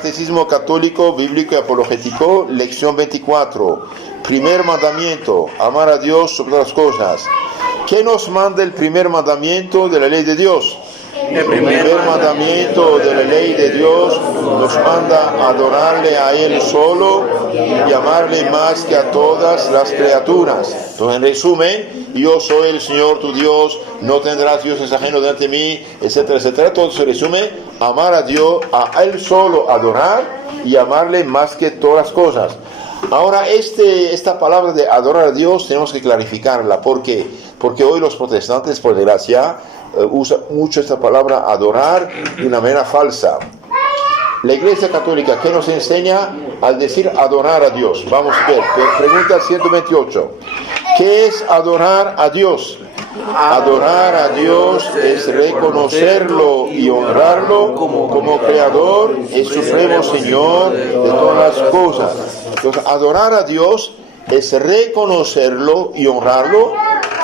Catecismo Católico, Bíblico y Apologético, lección 24. Primer mandamiento, amar a Dios sobre todas las cosas. ¿Qué nos manda el primer mandamiento de la ley de Dios? El primer mandamiento de la ley de Dios nos manda adorarle a Él solo y amarle más que a todas las criaturas. Entonces, en resumen, yo soy el Señor tu Dios, no tendrás dioses ajenos delante de mí, etcétera, etcétera. Todo se resume, amar a Dios, a Él solo adorar y amarle más que todas las cosas. Ahora, esta palabra de adorar a Dios tenemos que clarificarla. ¿Por qué? Porque hoy los protestantes, por desgracia, usan mucho esta palabra adorar de una manera falsa. La Iglesia Católica, ¿qué nos enseña al decir adorar a Dios? Vamos a ver, pregunta 128. ¿Qué es adorar a Dios? Adorar a Dios es reconocerlo y honrarlo como Creador y Supremo Señor de todas las cosas. Entonces, adorar a Dios es reconocerlo y honrarlo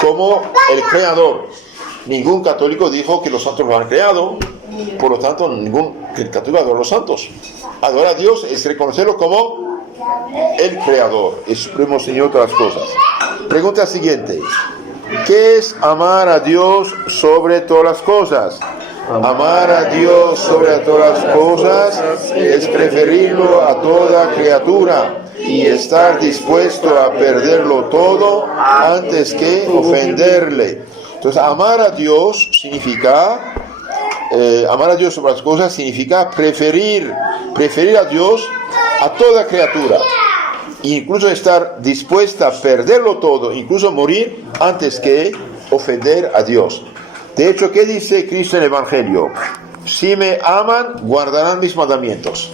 como el Creador. Ningún católico dijo que los santos lo han creado, por lo tanto, ningún católico adora a los santos. Adorar a Dios es reconocerlo como el Creador, el Supremo Señor de todas las cosas. Pregunta siguiente. ¿Qué es amar a Dios sobre todas las cosas? Amar a Dios sobre todas las cosas es preferirlo a toda criatura y estar dispuesto a perderlo todo antes que ofenderle. Entonces, amar a Dios significa, amar a Dios sobre las cosas significa preferir a Dios a toda criatura. Incluso estar dispuesta a perderlo todo, incluso morir antes que ofender a Dios. De hecho, ¿qué dice Cristo en el Evangelio? Si me aman, guardarán mis mandamientos.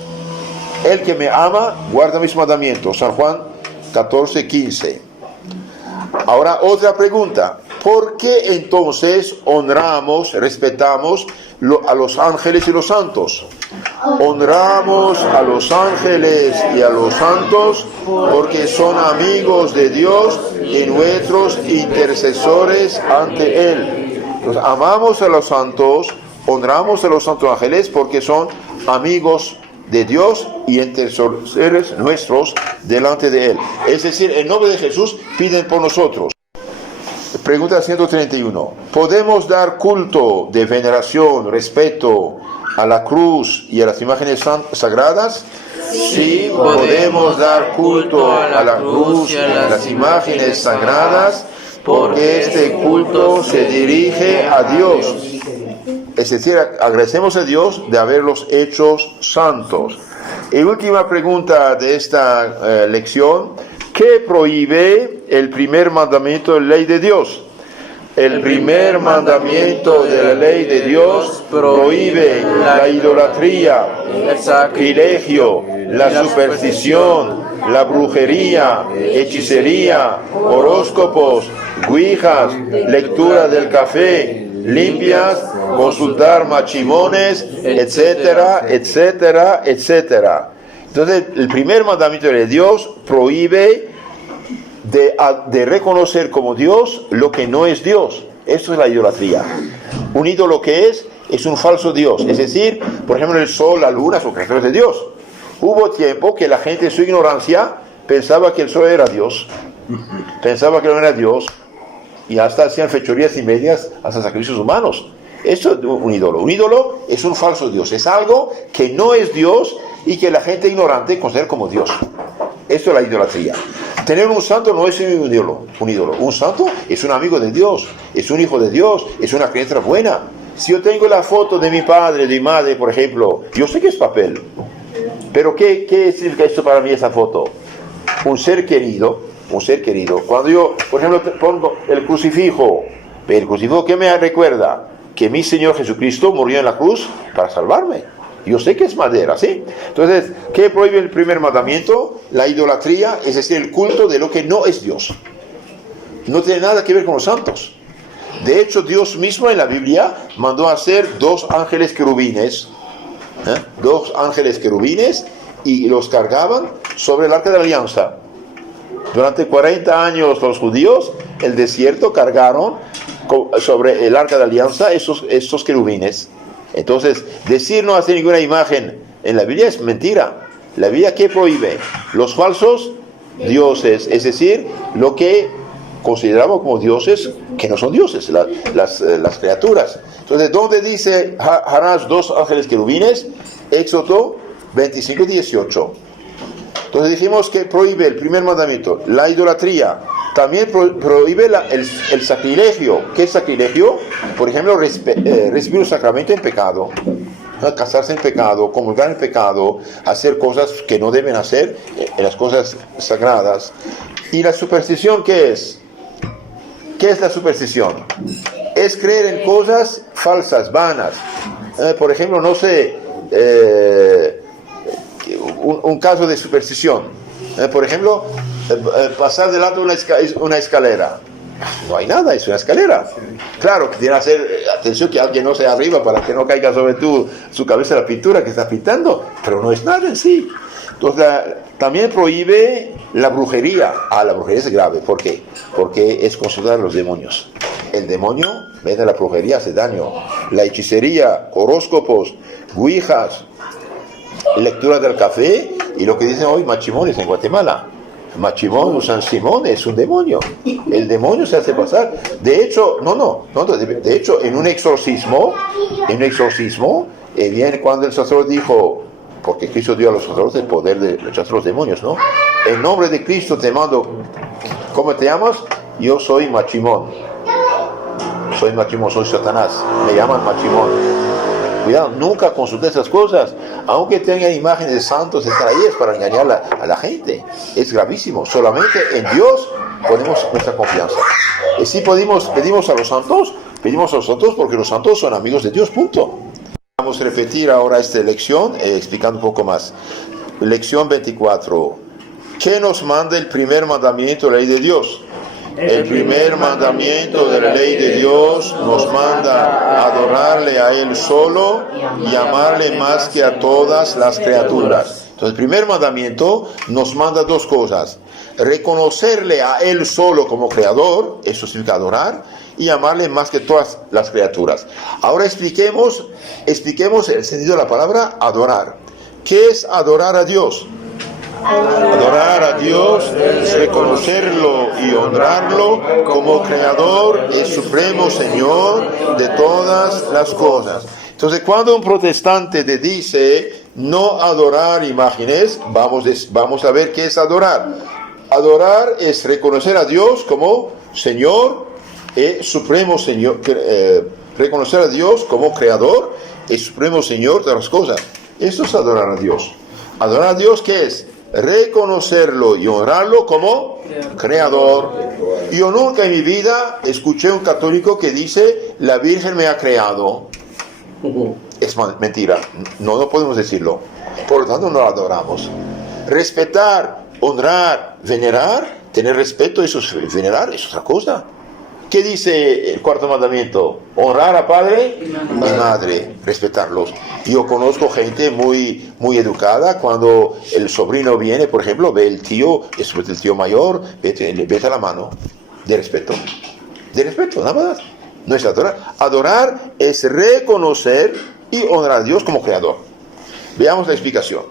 El que me ama, guarda mis mandamientos. San Juan 14:15. Ahora, otra pregunta. ¿Por qué entonces honramos, respetamos a los ángeles y los santos? Honramos a los ángeles y a los santos porque son amigos de Dios y nuestros intercesores ante Él. Entonces, amamos a los santos, honramos a los santos ángeles porque son amigos de Dios y intercesores nuestros delante de Él. Es decir, en nombre de Jesús piden por nosotros. Pregunta 131. ¿Podemos dar culto de veneración, respeto a la cruz y a las imágenes sagradas? Sí, podemos dar culto a la cruz y a las imágenes sagradas porque este culto se dirige a Dios. Es decir, agradecemos a Dios de haberlos hecho santos. Y última pregunta de esta lección. ¿Qué prohíbe el primer mandamiento de la ley de Dios? El primer mandamiento de la ley de Dios prohíbe la idolatría, el sacrilegio, la superstición, la brujería, hechicería, horóscopos, ouijas, lectura del café, limpias, consultar machimones, etcétera, etcétera, etcétera. Entonces, el primer mandamiento de Dios prohíbe de reconocer como Dios lo que no es Dios. Esto es la idolatría. Un ídolo que es un falso Dios. Es decir, por ejemplo, el sol, la luna son creaciones de Dios. Hubo tiempo que la gente en su ignorancia pensaba que el sol era Dios. Pensaba que no era Dios. Y hasta hacían fechorías y medias, hasta sacrificios humanos. Esto es un ídolo. Un ídolo es un falso Dios. Es algo que no es Dios y que la gente ignorante considera como Dios. Esto es la idolatría. Tener un santo no es un ídolo. Un santo es un amigo de Dios, es un hijo de Dios, es una criatura buena. Si yo tengo la foto de mi padre, de mi madre, por ejemplo, yo sé que es papel. Pero ¿qué significa esto para mí, esa foto? Un ser querido. Cuando yo, por ejemplo, pongo el crucifijo, ¿qué me recuerda? Que mi Señor Jesucristo murió en la cruz para salvarme. Yo sé que es madera, ¿sí? Entonces, ¿qué prohíbe el primer mandamiento? La idolatría, es decir, el culto de lo que no es Dios. No tiene nada que ver con los santos. De hecho, Dios mismo en la Biblia mandó a hacer dos ángeles querubines. Dos ángeles querubines y los cargaban sobre el arca de la alianza. Durante 40 años los judíos, el desierto, cargaron sobre el arca de la alianza estos querubines. Entonces, decir no hacer ninguna imagen en la Biblia es mentira. La Biblia, ¿qué prohíbe? Los falsos dioses, es decir, lo que consideramos como dioses que no son dioses, las criaturas. Entonces, ¿dónde dice harás 2 ángeles querubines? Éxodo 25:18. Entonces dijimos que prohíbe el primer mandamiento, la idolatría. También prohíbe el sacrilegio. ¿Qué es sacrilegio? Por ejemplo, recibir un sacramento en pecado, casarse en pecado, comulgar en pecado, hacer cosas que no deben hacer en las cosas sagradas. ¿Y la superstición qué es? ¿Qué es la superstición? Es creer en cosas falsas, vanas. Por ejemplo, no sé, un caso de superstición. Por ejemplo, pasar delante de una escalera. No hay nada, es una escalera. Claro, que tiene que hacer atención que alguien no sea arriba para que no caiga sobre su cabeza la pintura que está pintando, pero no es nada en sí. Entonces, también prohíbe la brujería. La brujería es grave. ¿Por qué? Porque es consultar a los demonios. El demonio, vete a la brujería, hace daño. La hechicería, horóscopos, ouijas, lectura del café y lo que dicen hoy machimones en Guatemala. Machimón o San Simón es un demonio. El demonio se hace pasar. De hecho, de hecho, en un exorcismo, bien cuando el sacerdote dijo, porque Cristo dio a los sacerdotes el poder de rechazar los demonios, ¿no? En nombre de Cristo te mando. ¿Cómo te llamas? Yo soy Machimón. Soy Machimón, soy Satanás. Me llaman Machimón. Cuidado, nunca consulte esas cosas. Aunque tengan imágenes de santos, están ahí es para engañar a la gente. Es gravísimo. Solamente en Dios ponemos nuestra confianza. Y si pedimos a los santos porque los santos son amigos de Dios, punto. Vamos a repetir ahora esta lección, explicando un poco más. Lección 24. ¿Qué nos manda el primer mandamiento de la ley de Dios? El primer mandamiento de la ley de Dios nos manda adorarle a Él solo y amarle más que a todas las criaturas. Entonces, el primer mandamiento nos manda 2 cosas. Reconocerle a Él solo como creador, eso significa adorar, y amarle más que todas las criaturas. Ahora expliquemos el sentido de la palabra adorar. ¿Qué es adorar a Dios? Adorar a Dios es reconocerlo y honrarlo como creador y supremo Señor de todas las cosas. Entonces, cuando un protestante te dice no adorar imágenes, vamos a ver qué es adorar. Adorar es reconocer a Dios como Señor y supremo Señor, reconocer a Dios como creador y supremo Señor de las cosas. Esto es adorar a Dios. Adorar a Dios, ¿qué es? Reconocerlo y honrarlo como creador. Yo nunca en mi vida escuché un católico que dice la Virgen me ha creado. Es mentira, no podemos decirlo. Por lo tanto no la adoramos. Respetar, honrar, venerar, tener respeto, eso es venerar, es otra cosa. ¿Qué dice el 4º mandamiento? Honrar a padre y madre, respetarlos. Yo conozco gente muy, muy educada. Cuando el sobrino viene, por ejemplo, ve el tío, el tío mayor, vete a la mano. De respeto, nada más. No es adorar. Adorar es reconocer y honrar a Dios como creador. Veamos la explicación.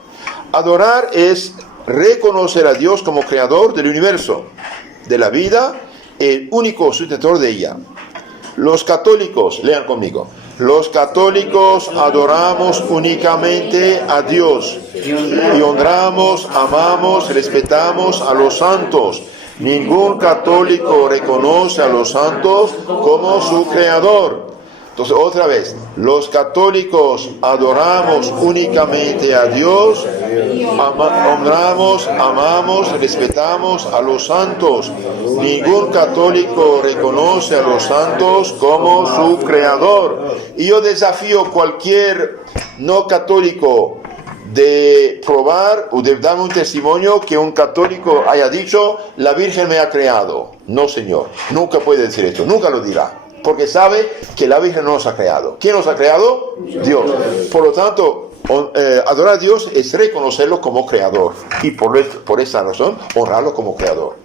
Adorar es reconocer a Dios como creador del universo, de la vida, el único sustentador de ella. Los católicos, lean conmigo, los católicos adoramos únicamente a Dios y honramos, amamos, respetamos a los santos. Ningún católico reconoce a los santos como su creador. Entonces, otra vez, los católicos adoramos únicamente a Dios, honramos, amamos, respetamos a los santos. Ningún católico reconoce a los santos como su creador. Y yo desafío cualquier no católico de probar o de darme un testimonio que un católico haya dicho la Virgen me ha creado. No, señor, nunca puede decir esto, nunca lo dirá. Porque sabe que la Virgen no nos ha creado. ¿Quién nos ha creado? Dios. Por lo tanto, adorar a Dios es reconocerlo como creador. Y por esa razón, honrarlo como creador.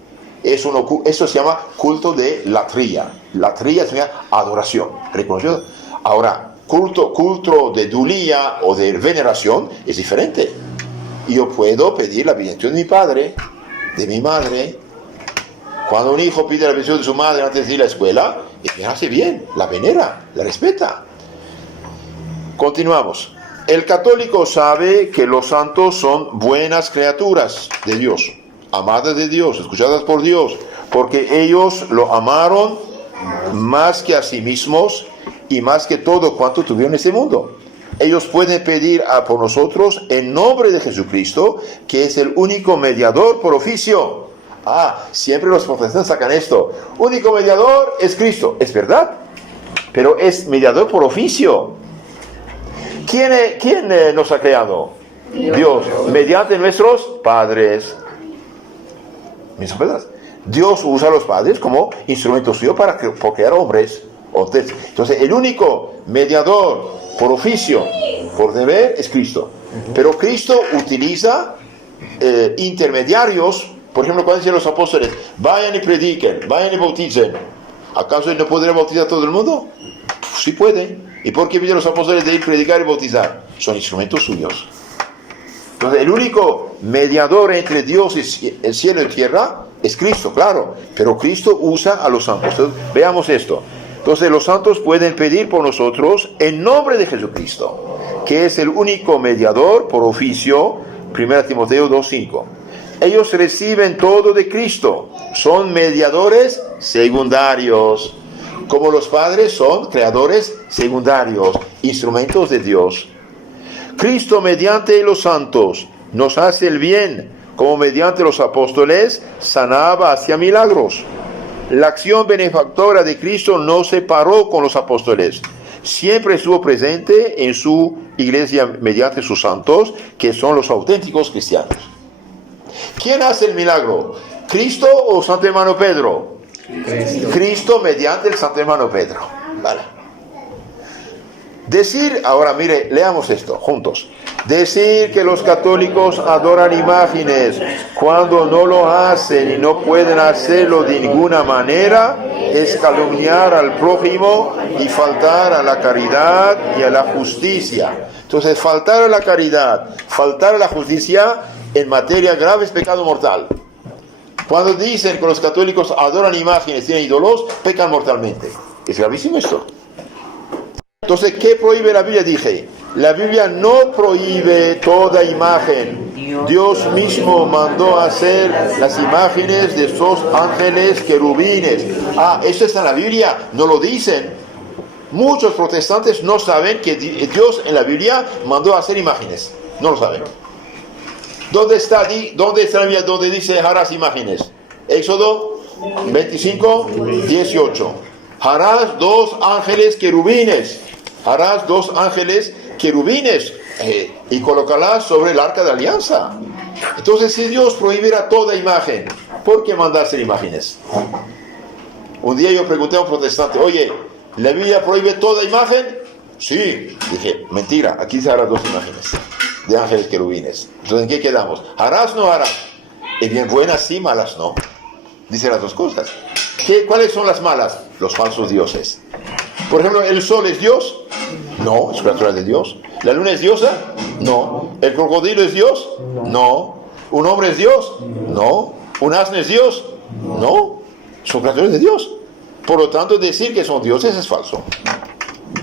Eso se llama culto de latría. Latría significa adoración. Reconocido. Ahora, culto de dulía o de veneración es diferente. Yo puedo pedir la bendición de mi padre, de mi madre. Cuando un hijo pide la bendición de su madre antes de ir a la escuela, es que hace bien, la venera, la respeta. Continuamos. El católico sabe que los santos son buenas criaturas de Dios, amadas de Dios, escuchadas por Dios, porque ellos lo amaron más que a sí mismos y más que todo cuanto tuvieron en este mundo. Ellos pueden pedir por nosotros en nombre de Jesucristo, que es el único mediador por oficio. Siempre los protestantes sacan esto. Único mediador es Cristo. Es verdad, pero es mediador por oficio. ¿Quién nos ha creado? Dios. Mediante nuestros padres. ¿Me sorprendas? Dios usa a los padres como instrumento suyo para crear hombres. Entonces, el único mediador por oficio, por deber, es Cristo. Pero Cristo utiliza intermediarios. Por ejemplo, cuando dicen los apóstoles, vayan y prediquen, vayan y bauticen. ¿Acaso él no podría bautizar a todo el mundo? Pues sí puede. ¿Y por qué piden los apóstoles de ir a predicar y bautizar? Son instrumentos suyos. Entonces, el único mediador entre Dios y el cielo y tierra es Cristo, claro. Pero Cristo usa a los santos. Entonces, veamos esto. Entonces, los santos pueden pedir por nosotros en nombre de Jesucristo, que es el único mediador por oficio, 1 Timoteo 2:5. Ellos reciben todo de Cristo, son mediadores secundarios, como los padres son creadores secundarios, instrumentos de Dios. Cristo mediante los santos nos hace el bien, como mediante los apóstoles sanaba, hacía milagros. La acción benefactora de Cristo no se paró con los apóstoles, siempre estuvo presente en su iglesia mediante sus santos, que son los auténticos cristianos. ¿Quién hace el milagro? ¿Cristo o Santo Hermano Pedro? Cristo mediante el Santo Hermano Pedro. Vale. Decir, ahora mire, leamos esto juntos. Decir que los católicos adoran imágenes cuando no lo hacen y no pueden hacerlo de ninguna manera es calumniar al prójimo y faltar a la caridad y a la justicia. Entonces, faltar a la caridad, faltar a la justicia en materia grave es pecado mortal. Cuando dicen que los católicos adoran imágenes, tienen ídolos, pecan mortalmente. Es gravísimo esto. Entonces, ¿qué prohíbe la Biblia? Dije, la Biblia no prohíbe toda imagen. Dios mismo mandó hacer las imágenes de esos ángeles querubines. Eso está en la Biblia, no lo dicen. Muchos protestantes no saben que Dios en la Biblia mandó hacer imágenes. No lo saben. ¿Dónde está la Biblia donde dice harás imágenes? Éxodo 25:18. Harás dos ángeles querubines. Harás dos ángeles querubines y colocarlas sobre el arca de alianza. Entonces, si Dios prohibiera toda imagen, ¿por qué mandar hacer imágenes? Un día yo pregunté a un protestante, oye, ¿la Biblia prohíbe toda imagen? Sí. Dije, mentira, aquí se harán dos imágenes de ángeles querubines. Entonces, ¿en qué quedamos? ¿Harás o no harás? Y bien, buenas sí, malas no. Dice las dos cosas. ¿Cuáles son las malas? Los falsos dioses. Por ejemplo, ¿el sol es Dios? No, es criatura de Dios. ¿La luna es diosa? No. ¿El crocodilo es Dios? No. ¿Un hombre es Dios? No. ¿Un asno es Dios? No. Son criaturas de Dios. Por lo tanto, decir que son dioses es falso.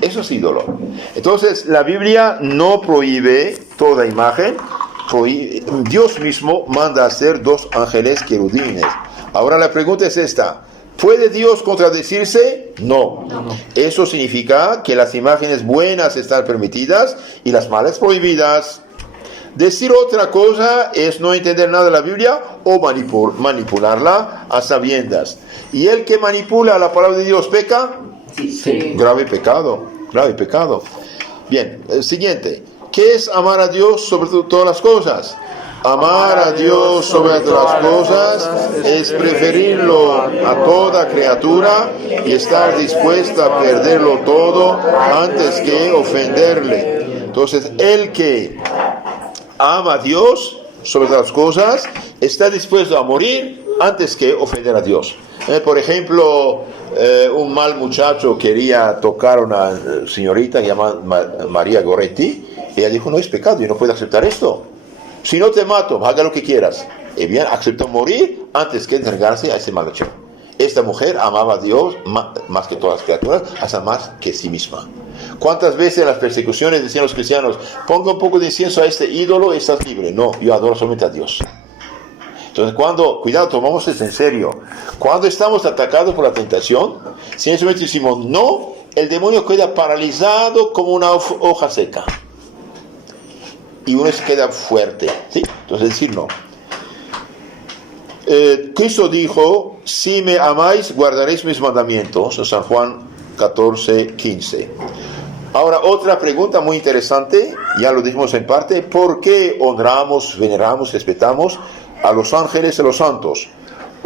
Eso es ídolo. Entonces, la Biblia no prohíbe toda imagen. Dios mismo manda hacer dos ángeles querubines. Ahora la pregunta es esta. ¿Puede Dios contradecirse? No. Eso significa que las imágenes buenas están permitidas y las malas prohibidas. Decir otra cosa es no entender nada de la Biblia o manipularla a sabiendas. ¿Y el que manipula la palabra de Dios peca? Sí. Grave pecado. Bien, el siguiente. ¿Qué es amar a Dios sobre todas las cosas? Amar a Dios sobre todas las cosas es preferirlo a toda criatura y estar dispuesta a perderlo todo antes que ofenderle. Entonces, el que ama a Dios sobre todas las cosas está dispuesto a morir antes que ofender a Dios. Por ejemplo, un mal muchacho quería tocar a una señorita llamada María Goretti. Ella dijo, no es pecado, yo no puedo aceptar esto. Si no te mato, haga lo que quieras. Y bien, aceptó morir antes que entregarse a ese malhechor. Esta mujer amaba a Dios más que todas las criaturas, hasta más que sí misma. ¿Cuántas veces en las persecuciones decían los cristianos, ponga un poco de incienso a este ídolo y estás libre? No, yo adoro solamente a Dios. Entonces, cuidado, tomamos esto en serio. Cuando estamos atacados por la tentación, si en ese momento decimos no, el demonio queda paralizado como una hoja seca. Y uno se queda fuerte, ¿sí? Entonces, decir no. Cristo dijo, si me amáis, guardaréis mis mandamientos, en San Juan 14:15. Ahora, otra pregunta muy interesante, ya lo dijimos en parte, ¿por qué honramos, veneramos, respetamos a los ángeles y a los santos?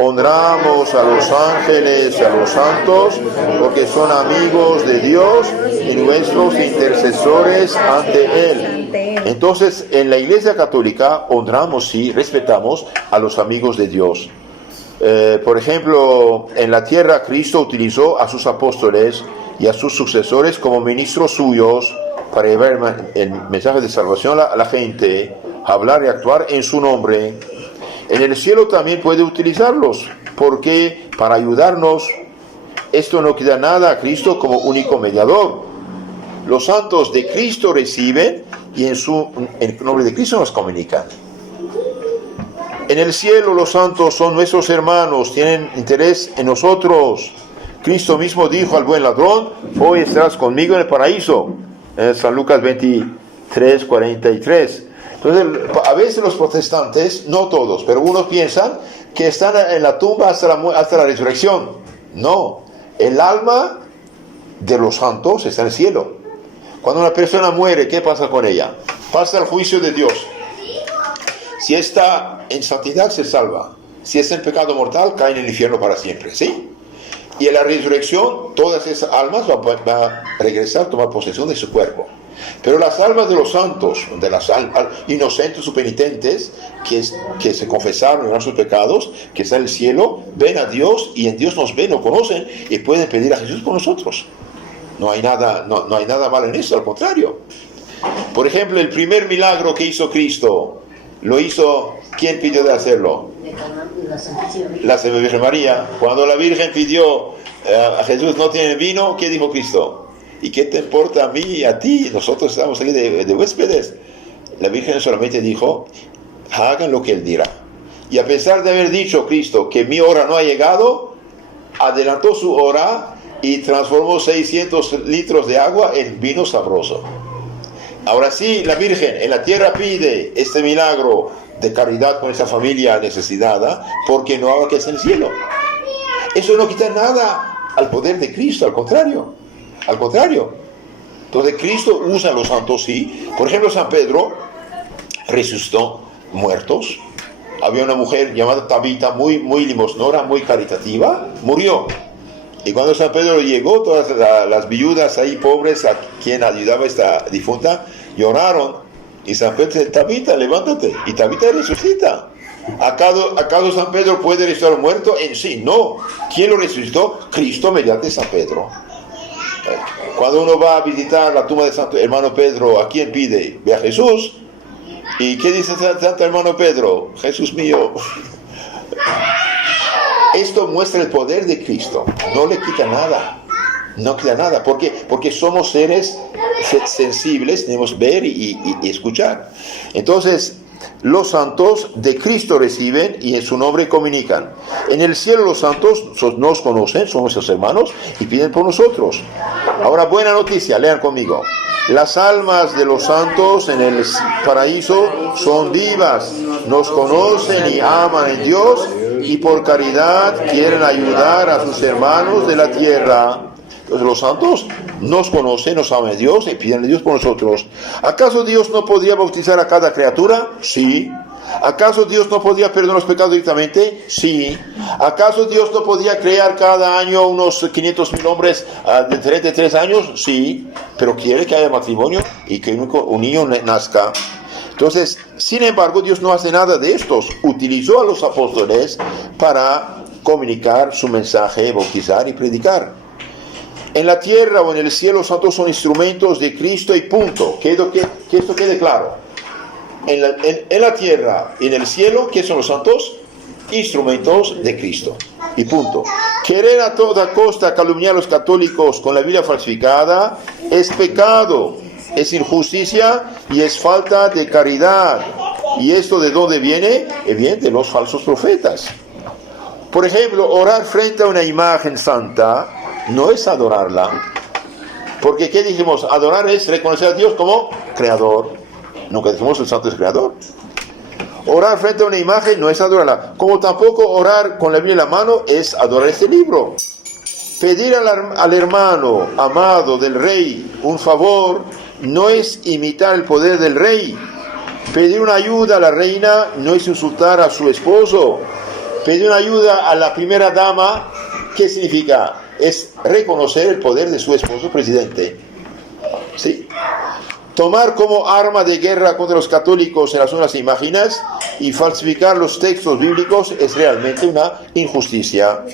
Honramos a los ángeles y a los santos porque son amigos de Dios y nuestros intercesores ante Él. Entonces, en la Iglesia Católica honramos y respetamos a los amigos de Dios. Por ejemplo, en la tierra Cristo utilizó a sus apóstoles y a sus sucesores como ministros suyos para llevar el mensaje de salvación a la gente, hablar y actuar en su nombre. En el cielo también puede utilizarlos, porque para ayudarnos, esto no quita nada a Cristo como único mediador. Los santos de Cristo reciben y en nombre de Cristo nos comunican. En el cielo los santos son nuestros hermanos, tienen interés en nosotros. Cristo mismo dijo al buen ladrón, hoy estarás conmigo en el paraíso. En San Lucas 23:43. Entonces, a veces los protestantes, no todos, pero unos piensan que están en la tumba hasta la resurrección. No, el alma de los santos está en el cielo. Cuando una persona muere, ¿qué pasa con ella? Pasa al juicio de Dios. Si está en santidad, se salva. Si está en pecado mortal, cae en el infierno para siempre, ¿sí? Y en la resurrección, todas esas almas van a regresar a tomar posesión de su cuerpo. Pero las almas de los santos, de las inocentes o penitentes, que se confesaron en sus pecados, que están en el cielo, ven a Dios y en Dios nos ven, nos conocen y pueden pedir a Jesús por nosotros. No hay nada malo en eso, al contrario. Por ejemplo, el primer milagro que hizo Cristo, lo hizo, ¿quién pidió de hacerlo? La Virgen María. Cuando la Virgen pidió a Jesús, no tiene vino, ¿qué dijo Cristo? ¿Y qué te importa a mí y a ti? Nosotros estamos aquí de huéspedes. La Virgen solamente dijo, hagan lo que Él dirá. Y a pesar de haber dicho Cristo que mi hora no ha llegado, adelantó su hora y transformó 600 litros de agua en vino sabroso. Ahora sí, la Virgen en la tierra pide este milagro de caridad con esa familia necesitada, porque no haga que sea en el cielo. Eso no quita nada al poder de Cristo, al contrario. Al contrario. Entonces Cristo usa a los santos, sí. Por ejemplo, San Pedro resucitó muertos. Había una mujer llamada Tabita, muy limosnora, muy caritativa, murió. Y cuando San Pedro llegó, todas las viudas ahí pobres a quien ayudaba esta difunta, lloraron. Y San Pedro dice, Tabita, levántate. Y Tabita resucita. ¿Acaso San Pedro puede resucitar un muerto? En sí, no. ¿Quién lo resucitó? Cristo mediante San Pedro. Cuando uno va a visitar la tumba de Santo Hermano Pedro, ¿a quién pide? Ve a Jesús. ¿Y qué dice Santo Hermano Pedro? Jesús mío. Esto muestra el poder de Cristo. No le quita nada. No quita nada. ¿Por qué? Porque somos seres sensibles, tenemos ver y escuchar. Entonces, los santos de Cristo reciben y en su nombre comunican. En el cielo los santos nos conocen, son nuestros hermanos y piden por nosotros. Ahora, buena noticia, lean conmigo. Las almas de los santos en el paraíso son vivas, nos conocen y aman en Dios y por caridad quieren ayudar a sus hermanos de la tierra. Entonces los santos nos conocen, nos aman a Dios y piden a Dios por nosotros. ¿Acaso Dios no podría bautizar a cada criatura? Sí. ¿Acaso Dios no podría perdonar los pecados directamente? Sí. ¿Acaso Dios no podría crear cada año unos 500,000 hombres de 33 años? Sí. Pero quiere que haya matrimonio y que un niño nazca. Entonces, sin embargo, Dios no hace nada de estos. Utilizó a los apóstoles para comunicar su mensaje, bautizar y predicar. En la tierra o en el cielo, los santos son instrumentos de Cristo y punto. Que esto quede claro. En la tierra y en el cielo, ¿qué son los santos? Instrumentos de Cristo y punto. Querer a toda costa calumniar a los católicos con la Biblia falsificada es pecado, es injusticia y es falta de caridad. ¿Y esto de dónde viene? Viene de los falsos profetas. Por ejemplo, orar frente a una imagen santa no es adorarla, porque ¿qué dijimos? Adorar es reconocer a Dios como creador. Nunca decimos el santo es creador. Orar frente a una imagen no es adorarla, como tampoco orar con la Biblia en la mano es adorar este libro. Pedir al hermano amado del rey un favor no es imitar el poder del rey. Pedir una ayuda a la reina no es insultar a su esposo. Pedir una ayuda a la primera dama, ¿qué significa? Es reconocer el poder de su esposo presidente. ¿Sí? Tomar como arma de guerra contra los católicos en las zonas imágenes y falsificar los textos bíblicos es realmente una injusticia.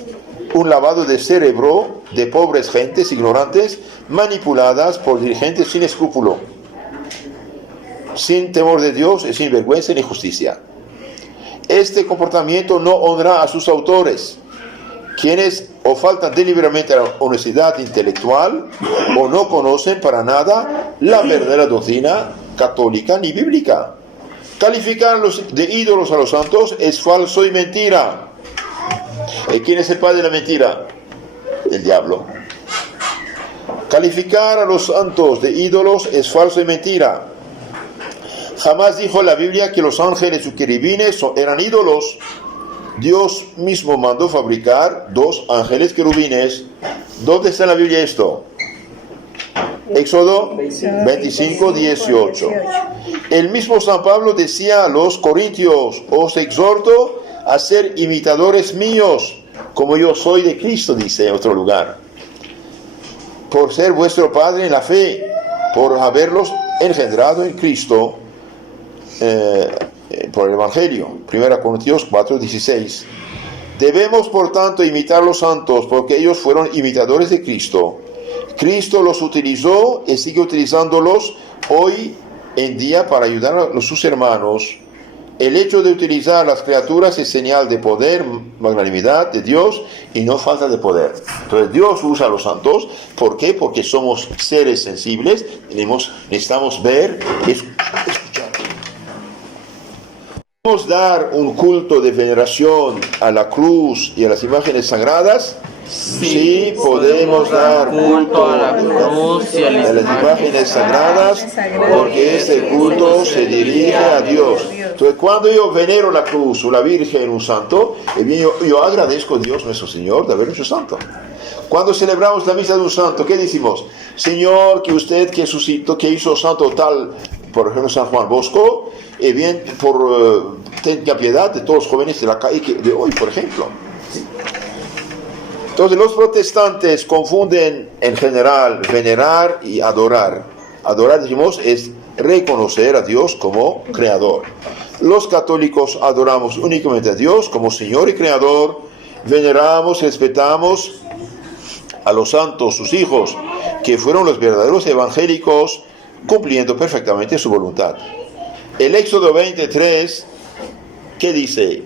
Un lavado de cerebro de pobres gentes ignorantes manipuladas por dirigentes sin escrúpulo, sin temor de Dios y sin vergüenza ni justicia. Este comportamiento no honra a sus autores, quienes o faltan deliberadamente a la honestidad intelectual o no conocen para nada la verdadera doctrina católica ni bíblica. Calificar de ídolos a los santos es falso y mentira. ¿Quién es el padre de la mentira? El diablo. Calificar a los santos de ídolos es falso y mentira. Jamás dijo la Biblia que los ángeles o querubines eran ídolos. Dios mismo mandó fabricar 2 ángeles querubines. ¿Dónde está en la Biblia esto? Éxodo 25, 18. El mismo San Pablo decía a los corintios: os exhorto a ser imitadores míos, como yo soy de Cristo, dice en otro lugar. Por ser vuestro Padre en la fe, por haberlos engendrado en Cristo, por el Evangelio. 1 Corintios 4, 16. Debemos por tanto imitar a los santos, porque ellos fueron imitadores de Cristo. Cristo los utilizó y sigue utilizándolos hoy en día para ayudar a sus hermanos. El hecho de utilizar las criaturas es señal de poder, magnanimidad de Dios y no falta de poder. Entonces Dios usa a los santos. ¿Por qué? Porque somos seres sensibles, necesitamos ver y escuchar. ¿Podemos dar un culto de veneración a la cruz y a las imágenes sagradas? Sí, podemos dar culto a la cruz y a las imágenes sagradas, porque este culto se dirige a Dios. Entonces, cuando yo venero la cruz o la Virgen, un santo, yo agradezco a Dios nuestro Señor de haber hecho santo. Cuando celebramos la misa de un santo, ¿qué decimos? Señor, que usted que suscitó, que hizo santo tal, por ejemplo, San Juan Bosco, bien, tenga piedad de todos los jóvenes de la calle de hoy, por ejemplo. Entonces los protestantes confunden en general venerar y adorar. Adorar, dijimos, es reconocer a Dios como creador. Los católicos adoramos únicamente a Dios como Señor y Creador. Veneramos y respetamos a los santos, sus hijos, que fueron los verdaderos evangélicos, cumpliendo perfectamente su voluntad. El Éxodo 23, ¿qué dice?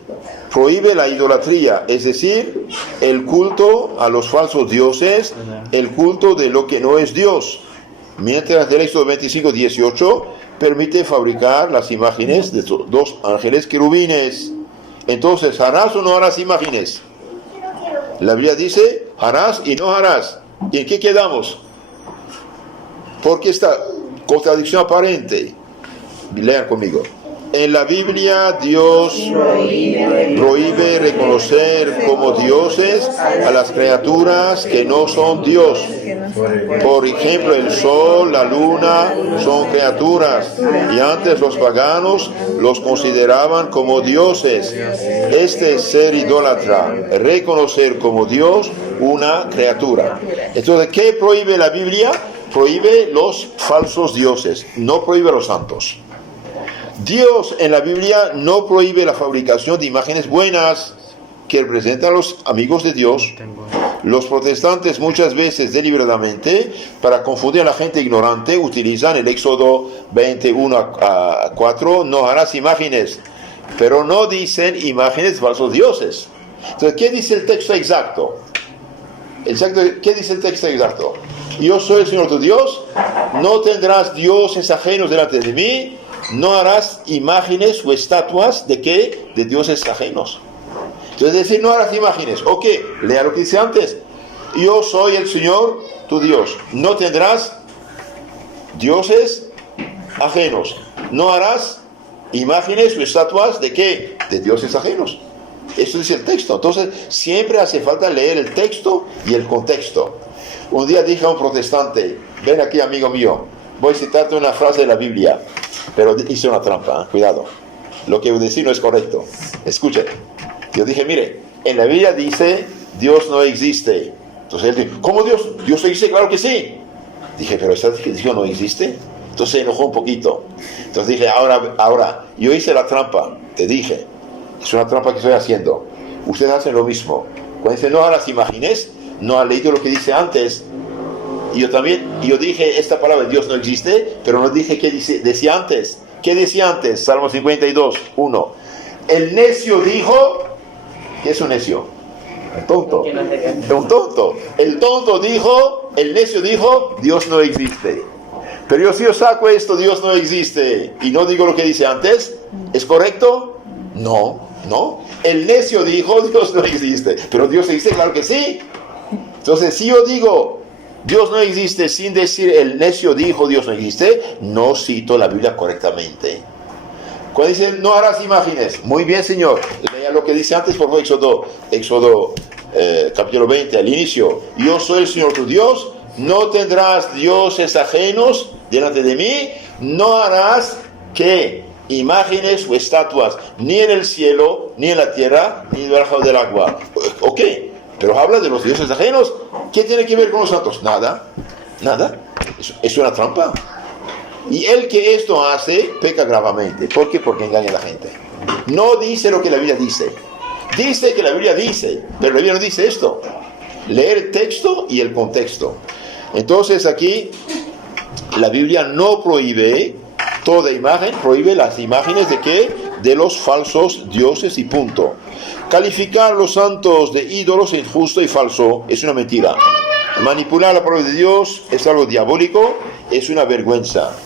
Prohíbe la idolatría, es decir, el culto a los falsos dioses, el culto de lo que no es Dios. Mientras el Éxodo 25, 18 permite fabricar las imágenes de 2 ángeles querubines. Entonces, ¿harás o no harás imágenes? La Biblia dice, harás y no harás. ¿Y en qué quedamos? Porque esta contradicción aparente. Lean conmigo. En la Biblia Dios prohíbe reconocer como dioses a las criaturas que no son Dios. Por ejemplo, el sol, la luna son criaturas y antes los paganos los consideraban como dioses. Este es ser idólatra, reconocer como Dios una criatura. Entonces, ¿qué prohíbe la Biblia? Prohíbe los falsos dioses, no prohíbe los santos. Dios en la Biblia no prohíbe la fabricación de imágenes buenas. que representan a los amigos de Dios. Los protestantes muchas veces deliberadamente, para confundir a la gente ignorante, utilizan el Éxodo 21 a 4, no harás imágenes, pero no dicen imágenes de falsos dioses. Entonces, ¿qué dice el texto exacto? ¿Qué dice el texto exacto? Yo soy el Señor tu Dios, no tendrás dioses ajenos delante de mí, no harás imágenes o estatuas ¿de qué? De dioses ajenos. Entonces, decir, no harás imágenes. Ok, lea lo que dice antes. Yo soy el Señor tu Dios, no tendrás dioses ajenos, no harás imágenes o estatuas ¿de qué? De dioses ajenos. Esto dice el texto. Entonces, siempre hace falta leer el texto y el contexto. Un día dije a un protestante, ven aquí amigo mío, voy a citarte una frase de la Biblia, pero hice una trampa, cuidado, lo que voy a decir no es correcto, escuche. Yo dije, mire, en la Biblia dice, Dios no existe. Entonces él dijo, ¿cómo Dios? ¿Dios existe? Claro que sí. Dije, pero ¿estás diciendo Dios no existe? Entonces se enojó un poquito. Entonces dije, ahora, yo hice la trampa, te dije, es una trampa que estoy haciendo. Ustedes hacen lo mismo. Cuando dicen, no las imágenes, no ha leído lo que dice antes. Y yo dije esta palabra, Dios no existe, pero no dije qué decía antes. ¿Qué decía antes? Salmo 52, 1. El necio dijo, ¿qué es un necio? Un tonto. Un tonto. El necio dijo, Dios no existe. Pero yo si yo saco esto, Dios no existe, y no digo lo que dice antes, ¿es correcto? No. El necio dijo, Dios no existe. Pero Dios existe, claro que sí. Entonces, si yo digo, Dios no existe, sin decir el necio dijo, Dios no existe, no cito la Biblia correctamente. Cuando dicen, no harás imágenes, muy bien, Señor, lea lo que dice antes, por favor, Éxodo capítulo 20, al inicio. Yo soy el Señor tu Dios, no tendrás dioses ajenos delante de mí, no harás, ¿qué? Imágenes o estatuas, ni en el cielo, ni en la tierra, ni debajo del agua. Ok, pero habla de los dioses ajenos. ¿Qué tiene que ver con los santos? Nada. Es una trampa. Y el que esto hace, peca gravemente. ¿Por qué? Porque engaña a la gente. No dice lo que la Biblia dice. Dice que la Biblia dice, pero la Biblia no dice esto. Leer el texto y el contexto. Entonces aquí, la Biblia no prohíbe toda imagen, prohíbe las imágenes de ¿qué? De los falsos dioses y punto. Calificar a los santos de ídolos es injusto y falso, es una mentira. Manipular la palabra de Dios es algo diabólico, es una vergüenza.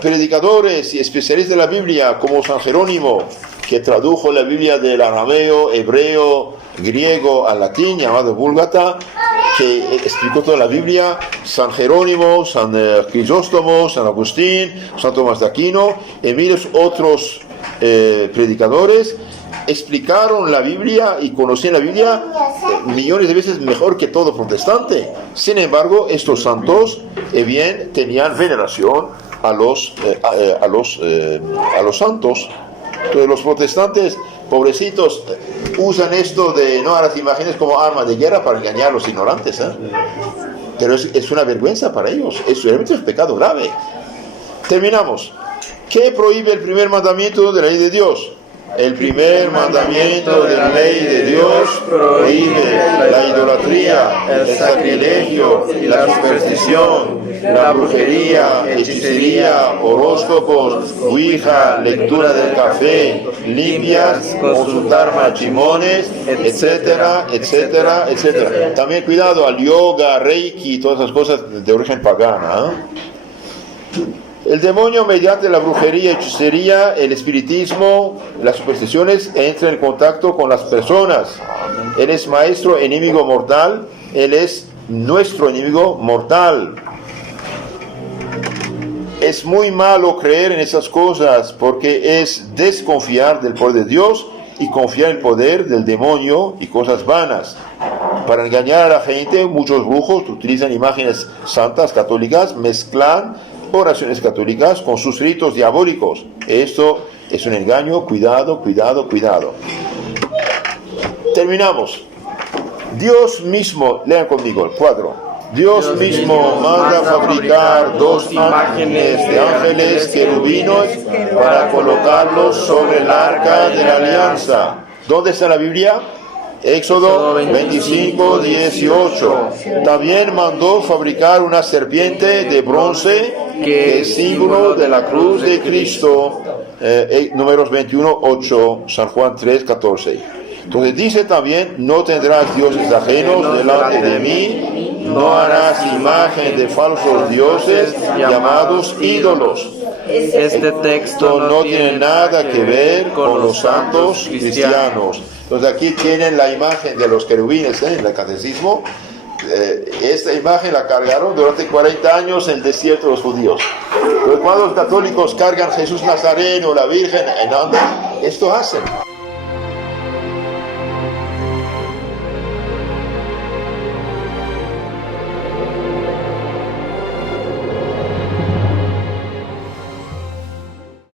Predicadores y especialistas de la Biblia como San Jerónimo, que tradujo la Biblia del arameo, hebreo, griego al latín, llamado Vulgata, que explicó toda la Biblia, San Jerónimo, San Crisóstomo, San Agustín, San Tomás de Aquino, y miles otros predicadores, explicaron la Biblia y conocían la Biblia millones de veces mejor que todo protestante. Sin embargo, estos santos bien tenían veneración a los santos. Entonces los protestantes, pobrecitos, usan esto de no a las imágenes como arma de guerra para engañar a los ignorantes, pero es una vergüenza para ellos, realmente es un pecado grave. Terminamos. ¿Qué prohíbe el primer mandamiento de la ley de Dios? El primer mandamiento de la ley de Dios prohíbe la idolatría, el sacrilegio, la superstición, la brujería, hechicería, horóscopos, ouija, lectura del café, limpias, consultar machimones, etcétera, etcétera, etcétera. También cuidado al yoga, reiki, todas esas cosas de origen pagana. El demonio, mediante la brujería, hechicería, el espiritismo, las supersticiones, entra en contacto con las personas. Él es maestro enemigo mortal, él es nuestro enemigo mortal. Es muy malo creer en esas cosas porque es desconfiar del poder de Dios y confiar en el poder del demonio y cosas vanas. Para engañar a la gente, muchos brujos utilizan imágenes santas católicas, mezclan oraciones católicas con sus ritos diabólicos. Esto es un engaño. Cuidado. Terminamos. Dios mismo, lean conmigo el cuadro. Dios mismo manda fabricar dos imágenes de ángeles querubinos para colocarlos sobre el arca de la alianza. ¿Dónde está la Biblia? Éxodo 25, 18. También mandó fabricar una serpiente de bronce que es símbolo de la cruz de Cristo. Números 21, 8, San Juan 3, 14. Entonces dice también, no tendrás dioses ajenos delante de mí, no harás imagen de falsos dioses llamados ídolos. Este texto No tiene nada que ver con los santos cristianos. Entonces aquí tienen la imagen de los querubines en el catecismo. Esta imagen la cargaron durante 40 años en el desierto de los judíos. Entonces cuando los católicos cargan Jesús Nazareno, la Virgen, esto hacen.